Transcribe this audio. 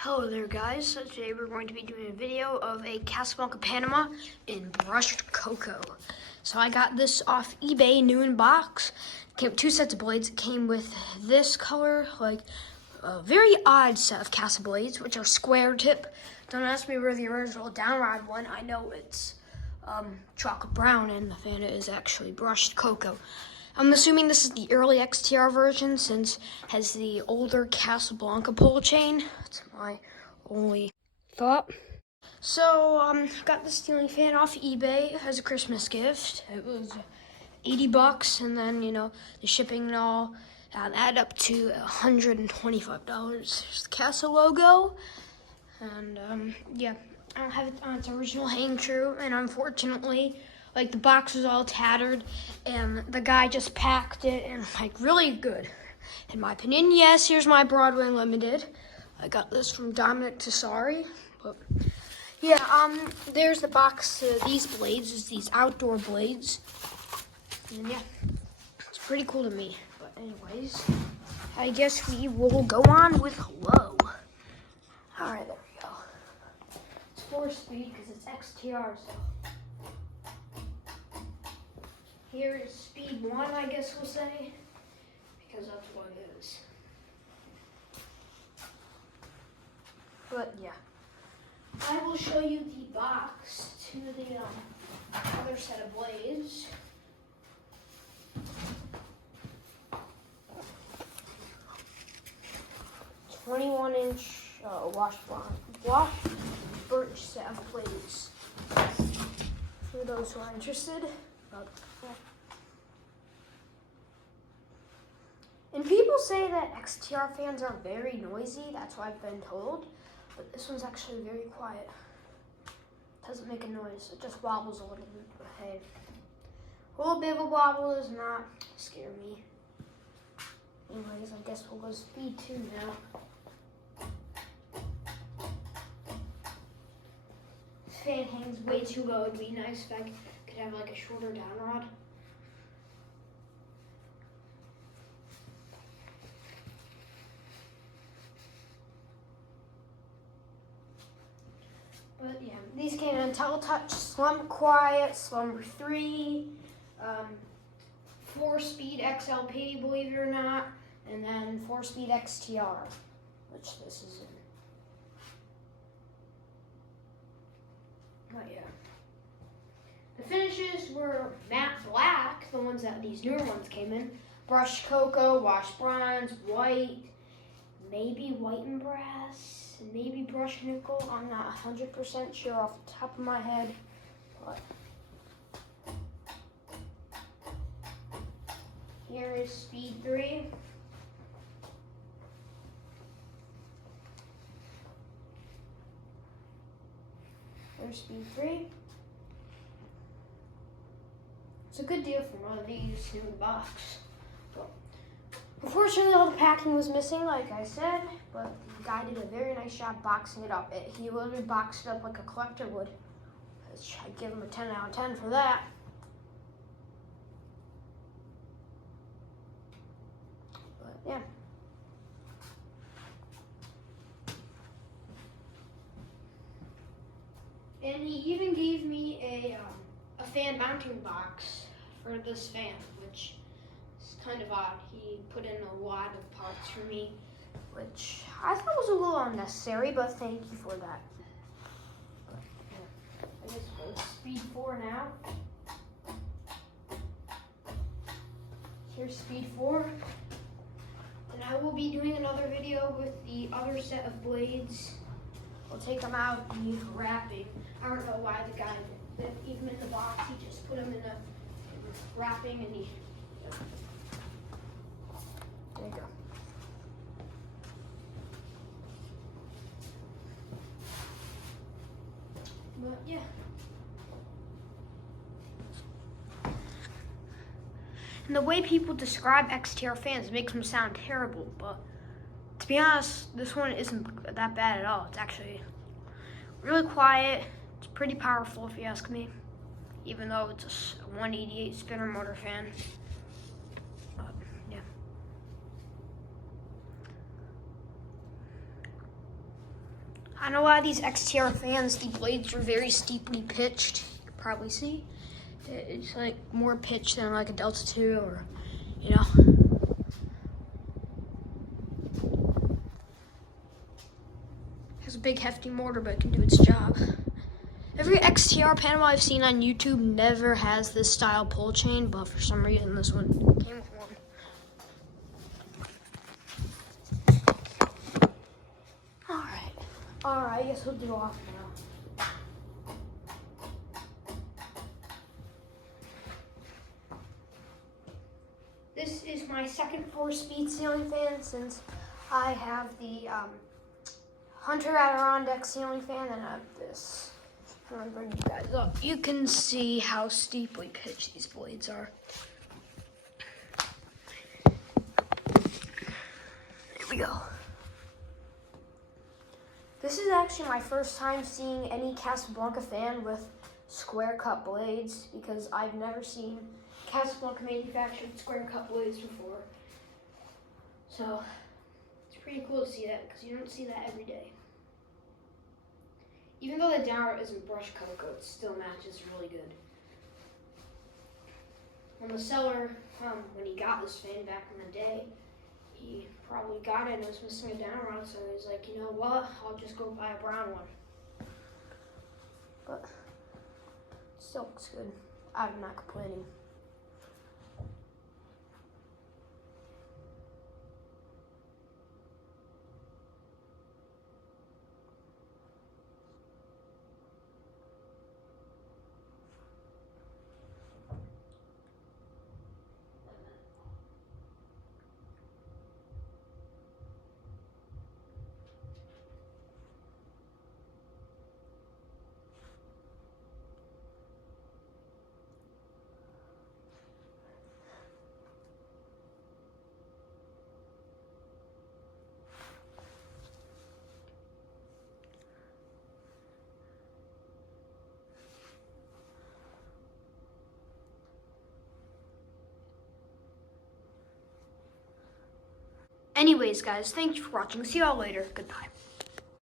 Hello there guys, so today we're going to be doing a video of a Casablanca Panama in brushed cocoa. So I got this off eBay, new in box. Came with two sets of blades. It came with this color, like a very odd set of Casa blades, which are square tip. Don't ask me where the original downrod one, I know it's chocolate brown and the fan is actually brushed cocoa. I'm assuming this is the early XTR version since it has the older Casablanca pull chain. That's my only thought. So, got this ceiling fan off eBay as a Christmas gift. It was 80 bucks, and then, the shipping and all add up to $125. There's the Casa logo, and, yeah, I don't have it on its original hang true, and unfortunately, like, the box was all tattered, and the guy just packed it, and, really good, in my opinion. Yes, here's my Broadway Limited. I got this from Dominic Tessari, but, yeah, there's the box. These blades is these outdoor blades, and, yeah, it's pretty cool to me. But anyways, I guess we will go on with hello. All right, there we go. It's 4-speed because it's XTR, so. Here is speed 1, I guess we'll say, because that's what it is. But yeah, I will show you the box to the other set of blades. A 21-inch wash birch set of blades. For those who are interested. And people say that XTR fans are very noisy, that's what I've been told, but this one's actually very quiet. It doesn't make a noise, it just wobbles a little bit, but hey, a little bit of a wobble does not scare me. Anyways, I guess we'll go speed 2 now. This fan hangs way too low. It'd be nice if I could have like a shorter downrod. But yeah, these came in Teletouch, Slumber Quiet, Slumber 3, 4-speed XLP, believe it or not, and then 4-speed XTR, which this is in. But yeah. The finishes were matte black, the ones that these newer ones came in. Brushed cocoa, washed bronze, white, maybe white and brass, and maybe brushed nickel. I'm not 100% sure off the top of my head, but here is speed 3. There's speed 3. It's a good deal for one of these in the box. But unfortunately, all the packing was missing, like I said, but the guy did a very nice job boxing it up. He literally boxed it up like a collector would. I'd give him a 10 out of 10 for that. But yeah. And he even gave me a fan mounting box for this fan, which is kind of odd. He put in a lot of parts for me, which I thought was a little unnecessary, but thank you for that. But, yeah. I guess we'll go speed 4 now. Here's speed 4. And I will be doing another video with the other set of blades. I'll take them out and use wrapping. I don't know why the guy did even in the box, he just put them in the wrapping and he, there you go. But yeah. And the way people describe XTR fans makes them sound terrible, but to be honest, this one isn't that bad at all. It's actually really quiet. It's pretty powerful if you ask me, even though it's a 188 spinner motor fan. But, yeah. On a lot of these XTR fans, the blades are very steeply pitched. You can probably see. It's like more pitched than like a Delta 2 or, you know. Has a big hefty motor, but it can do its job. Every XTR Panama I've seen on YouTube never has this style pull chain, but for some reason this one came with one. Alright, I guess we'll do off now. This is my second 4-speed ceiling fan since I have the Hunter Adirondack ceiling fan and I have this. I'm gonna bring you guys up. You can see how steeply pitched these blades are. Here we go. This is actually my first time seeing any Casablanca fan with square cut blades because I've never seen Casablanca manufactured square cut blades before. So it's pretty cool to see that because you don't see that every day. Even though the downright isn't brushed cocoa, it still matches really good. When the seller, when he got this fan back in the day, he probably got it and it was missing a downright, so he was like, you know what, I'll just go buy a brown one. But it still looks good. I'm not complaining. Anyways, guys, thank you for watching. See y'all later. Goodbye.